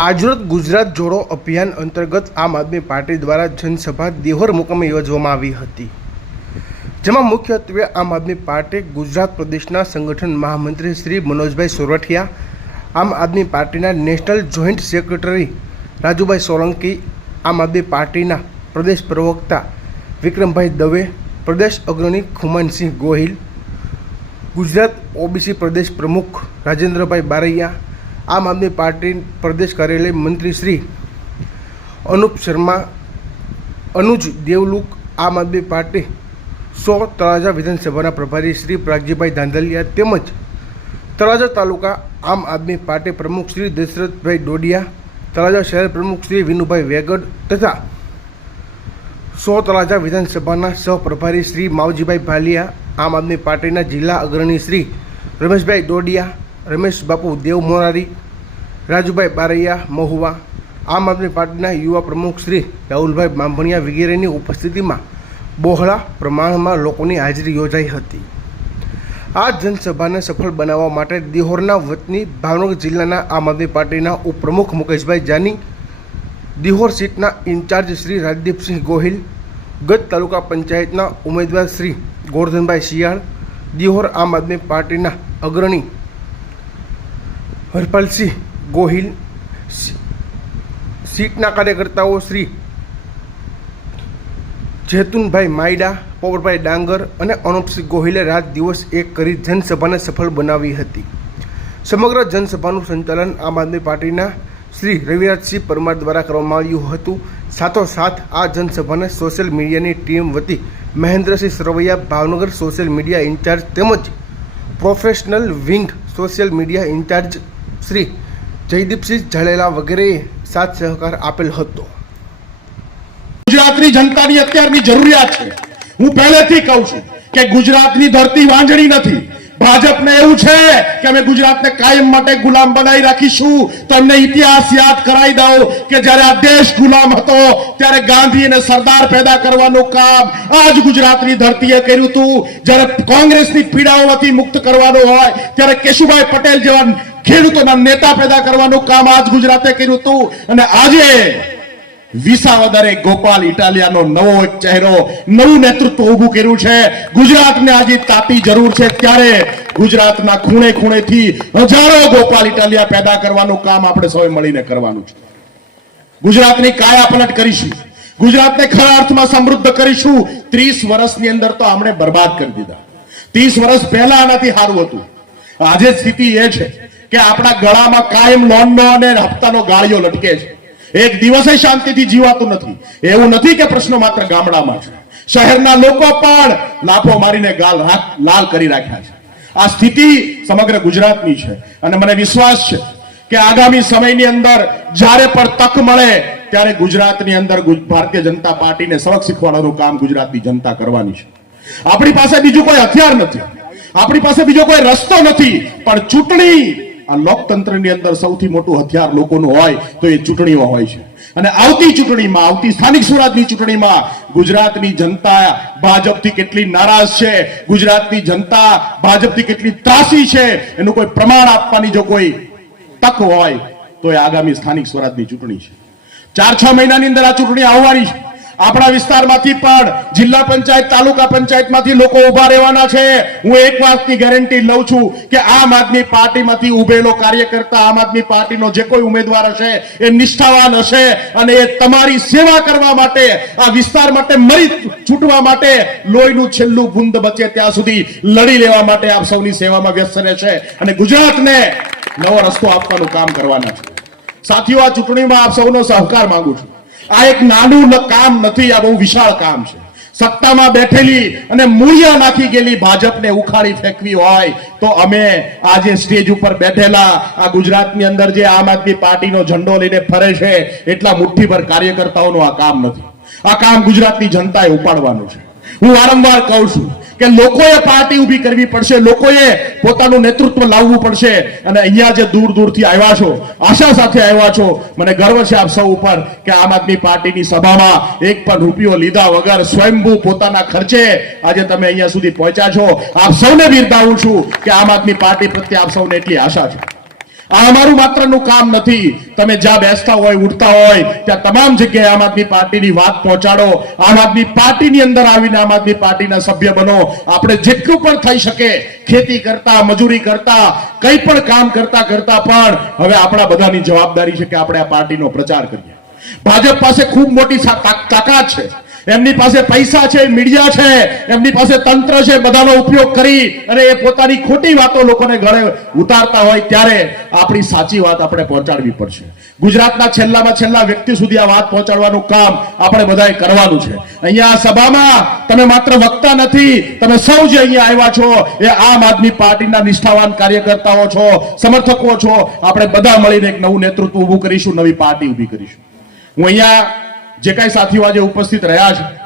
આજરોજ ગુજરાત જોડો અભિયાન અંતર્ગત આમ આદમી પાર્ટી દ્વારા જનસભા દેહોર મુકામે યોજવામાં આવી હતી. જેમાં મુખ્યત્વે આમ આદમી પાર્ટી ગુજરાત પ્રદેશના સંગઠન મહામંત્રી શ્રી મનોજભાઈ સોરઠિયા, આમ આદમી પાર્ટીના national joint secretary Rajubhai Solanki, Aam Aadmi પાર્ટીના પ્રદેશ પ્રવક્તા વિક્રમભાઈ દવે, પ્રદેશ અગ્રણી ખુમાનસિંહ ગોહિલ, ગુજરાત ઓબીસી પ્રદેશ પ્રમુખ રાજેન્દ્રભાઈ બારૈયા આમ આદમી પાર્ટી પ્રદેશ કાર્યાલય મંત્રી શ્રી અનુપ શર્મા, અનુજ દેવલુક, આમ આદમી પાર્ટી સો તળાજા વિધાનસભાના પ્રભારી શ્રી પ્રાગજીભાઈ ધાંધલિયા તેમજ તળાજા તાલુકા આમ આદમી પાર્ટી પ્રમુખ શ્રી દશરથભાઈ ડોડિયા, તળાજા શહેર પ્રમુખ શ્રી વિનુભાઈ વેગડ તથા સો તળાજા વિધાનસભાના સહપ્રભારી શ્રી માવજીભાઈ ભાલિયા, આમ આદમી પાર્ટીના જિલ્લા અગ્રણી શ્રી રમેશભાઈ ડોડિયા રમેશ બાપુ, દેવ મોરારી, રાજુભાઈ બારૈયા, મહુવા, આમ આદમી પાર્ટીના યુવા પ્રમુખ શ્રી રાહુલભાઈ બાંભણિયા વગેરેની ઉપસ્થિતિમાં બહોળા પ્રમાણમાં લોકોની હાજરી યોજાઈ હતી. આ જનસભાને સફળ બનાવવા માટે દિહોરના વતની ભાવનગર જિલ્લાના આમ આદમી પાર્ટીના ઉપપ્રમુખ મુકેશભાઈ જાની, દિહોર સીટના ઇન્ચાર્જ શ્રી રાજદીપસિંહ ગોહિલ, ગત તાલુકા પંચાયતના ઉમેદવાર શ્રી ગોરધનભાઈ શિયાળ, દિહોર આમ આદમી પાર્ટીના અગ્રણી હરપાલસિંહ ગોહિલ સીટના કાર્યકર્તાઓ શ્રી જેતુનભાઈ માયડા પવરભાઈ ડાંગર અને અનુપસિંહ ગોહિલે રાત દિવસ એક કરી જનસભાને સફળ બનાવી હતી. સમગ્ર જનસભાનું સંચાલન આમ આદમી પાર્ટીના શ્રી રવિરાજસિંહ પરમાર દ્વારા કરવામાં આવ્યું હતું. સાથોસાથ આ જનસભાને સોશિયલ મીડિયાની ટીમ વતી Mahendrasinh Sarvaiya, Bhavnagar social media incharge તેમજ professional wing social media incharge Shri Jaydeepsinh Jadeja વગેરે સાથ સહકાર આપેલ હતો. ગુજરાતની જનતાની અત્યારની જરૂરિયાત છે. હું પહેલેથી કહું છું કે ગુજરાતની ધરતી વાંજણી નથી. ભાજપને એવું છે કે અમે ગુજરાતને કાયમ માટે ગુલામ બનાવી રાખીશું. તમને ઇતિહાસ યાદ કરાવી દઉં કે જ્યારે આ દેશ ગુલામ હતો, ત્યારે ગાંધી અને સરદાર પેદા કરવાનું કામ આજ ગુજરાતની ધરતીએ કર્યું હતું. જ્યારે કોંગ્રેસની પીડાઓમાંથી મુક્ત કરવાનું હોય, ત્યારે કેશુભાઈ પટેલ જેવા ખેડૂતોના નેતા પેદા કરવાનું કામ આજ ગુજરાતે કર્યું હતું. અને આજે વિસાવદરે ગોપાલ ઇટાલિયાનો નવો એક ચહેરો, નવું નેતૃત્વ ઊભું કર્યું છે. ગુજરાતને આજે તાપી જરૂર છે. ત્યારે ગુજરાતના ખૂણે ખૂણેથી હજારો ગોપાલ ઇટાલિયા પેદા કરવાનું કામ આપણે સૌએ મળીને કરવાનું છે. ગુજરાતની કાયા પલટ કરીશું. ગુજરાતને ખરા અર્થમાં સમૃદ્ધ કરીશું. ત્રીસ વર્ષની અંદર તો આપણે બરબાદ કરી દીધા. ત્રીસ વર્ષ પહેલા આનાથી સારું હતું. આજે સ્થિતિ એ છે. કે આપણા ગળામાં કાયમ લોનનો અને હપ્તાનો ગાળિયો લટકે છે. એક દિવસે શાંતિથી જીવાતું નથી. એવું નથી કે પ્રશ્નો માત્ર ગામડામાં છે. શહેરના લોકો પણ લાફો મારીને ગાલ લાલ કરી રાખ્યા છે. આ સ્થિતિ સમગ્ર ગુજરાતની છે. અને મને વિશ્વાસ છે કે આગામી સમયની અંદર જ્યારે પણ તક મળે ત્યારે ગુજરાતની અંદર ભારતીય જનતા પાર્ટીને સબક શીખવાડવાનું કામ ગુજરાતની જનતા કરવાની છે. આપણી પાસે બીજું કોઈ હથિયાર નથી. આપણી પાસે બીજો કોઈ રસ્તો નથી. પણ ચૂંટણી આ લોકતંત્રની અંદર સૌથી મોટું હથિયાર લોકોનું હોય તો એ ચૂંટણીઓ હોય છે. અને આવતી ચૂંટણીમાં, આવતી સ્થાનિક સ્વરાજની ચૂંટણીમાં ગુજરાતની જનતા ભાજપથી કેટલી નારાજ છે, ગુજરાતની જનતા ભાજપથી કેટલી ત્રાસી છે, એનું કોઈ પ્રમાણ આપવાની જો કોઈ તક હોય તો એ આગામી સ્થાનિક સ્વરાજની ચૂંટણી છે. ચાર છ મહિનાની અંદર આ ચૂંટણી આવવાની છે. આપણા વિસ્તારમાંથી પણ જિલ્લા પંચાયત, તાલુકા પંચાયતમાંથી લોકો ઊભા રહેવાના છે. હું એક વાતની ગેરંટી લઉં છું કે આમ આદમી પાર્ટીમાંથી ઉભેલો કાર્યકર્તા, આમ આદમી પાર્ટીનો જે કોઈ ઉમેદવાર હશે, એ નિષ્ઠાવાન હશે અને એ તમારી સેવા કરવા માટે, આ વિસ્તાર માટે મરી છૂટવા માટે લોહીનું છેલ્લું બુંદ બચે ત્યાં સુધી લડી લેવા માટે આપ સૌની સેવામાં વ્યસ્ત રહેશે અને ગુજરાતને નવો રસ્તો આપવાનું કામ કરવાના છે. સાથીઓ, આ ચૂંટણીમાં આપ સૌનો સહકાર માંગુ છું. આ એક નાનું કામ નથી, આ બહુ વિશાળ કામ છે. સત્તામાં બેઠેલી અને મૂળિયા નાખી ગયેલી ભાજપને ઉખાડી ફેંકવી હોય તો અમે આજે સ્ટેજ ઉપર બેઠેલા, આ ગુજરાતની અંદર જે આમ આદમી પાર્ટીનો ઝંડો લઈને ફરે છે, એટલા મુઠ્ઠીભર કાર્યકર્તાઓનું આ કામ નથી. આ કામ ગુજરાતની જનતાએ ઉપાડવાનું છે. હું વારંવાર કહું છું કે લોકોએ પાર્ટી ઊભી કરવી પડશે, લોકોએ પોતાનું નેતૃત્વ લાવવું પડશે. અને અહીંયા જે દૂર દૂરથી આવ્યા છો, આશા સાથે આવ્યા છો, મને ગર્વ છે આપ સૌ ઉપર કે આમ આદમી પાર્ટીની સભામાં એક પણ રૂપિયો લીધા વગર સ્વયંભૂ પોતાના ખર્ચે આજે તમે અહીંયા સુધી પહોંચ્યા છો. આપ સૌને બિરદાવું છું કે આમ આદમી પાર્ટી પ્રત્યે આપ સૌને એટલી આશા છે. આ અમારું માત્રનું કામ નથી. તમે જ્યાં બેસતા હોય, ઉઠતા હોય, ત્યાં તમામ જગ્યાએ આમ આદમી પાર્ટીની વાત પહોંચાડો. આમ આદમી પાર્ટીની અંદર આવીને આમ આદમી પાર્ટીના સભ્ય બનો. આપણે જેટલું પણ થઈ શકે, ખેતી કરતા, મજૂરી કરતા, કંઈ પણ કામ કરતા કરતા પણ હવે આપણા બધાની જવાબદારી છે કે આપણે આ પાર્ટીનો પ્રચાર કરીએ. ભાજપ પાસે ખૂબ મોટી તાકાત છે. એમની પાસે પૈસા છે, મીડિયા છે, એમની પાસે તંત્ર છે, બધાનો ઉપયોગ કરી અને એ પોતાની ખોટી વાતો લોકોને ગળે ઉતારતા હોય ત્યારે આપણી સાચી વાત આપણે પહોંચાડવી પડશે. ગુજરાતના છેલ્લામાં છેલ્લા વ્યક્તિ સુધી આ વાત પહોંચાડવાનું કામ આપણે બધાએ કરવાનું છે. અહીંયા સભામાં તમે માત્ર વક્તા નથી, તમે સૌ જે અહીંયા આવ્યા છો, એ આમ આદમી પાર્ટીના નિષ્ઠાવાન કાર્યકર્તાઓ છો, સમર્થકો છો, આપણે બધા મળીને એક નવું નેતૃત્વ ઊભું કરીશું, નવી પાર્ટી ઊભી કરીશું. હું અહીંયા જે કાંઈ સાથીઓ આજે ઉપસ્થિત રહ્યા છે